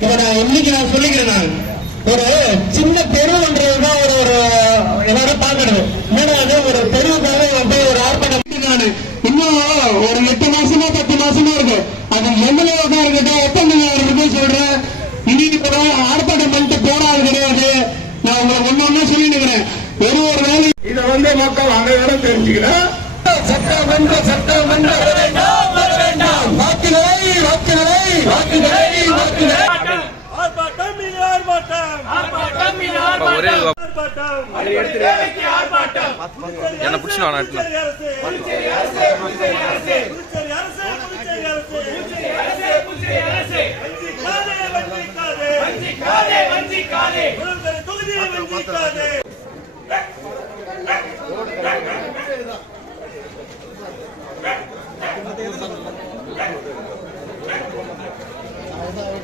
இதை நான் இன்னைக்கு நான் சொல்லிக்கிறேன் நான். ஒரு சின்ன தெருவுன்றதுதான் ஒரு ஒரு எல்லாரும் பாக்குறது என்னடா அது ஒரு தெருவுக்காக போய் ஒரு ஆர்ப்பாட்டம் நானு இன்னும் ஒரு எட்டு மாசமா பத்து மாசமா இருக்கும். அது எம்எல்ஏவாக இருக்கட்டும் ஒப்பந்தம் இருக்கட்டும் சொல்றேன். இன்னைக்கு கூட ஆர்ப்பாட்டம் பண்ணிட்டு போறாது கிடையாது. நான் உங்களுக்கு ஒண்ணு ஒண்ணு சொல்லிட்டு ஒரு ஒரு வேலை. இதை வந்து மக்கள் அனைவரும் தெரிஞ்சுக்கிறேன் சட்டமன்ற சட்டமன்ற வாக்குகளை வாக்குகளை வாக்குகளை வாக்குகளை ஆர்ப்பாட்டம் இது ஆர்ப்பாட்டம் ஆர்ப்பாட்டம் ஆர்ப்பாட்டம். என்ன பிடிச்சி நான் நாட்டில் புதுச்சேரி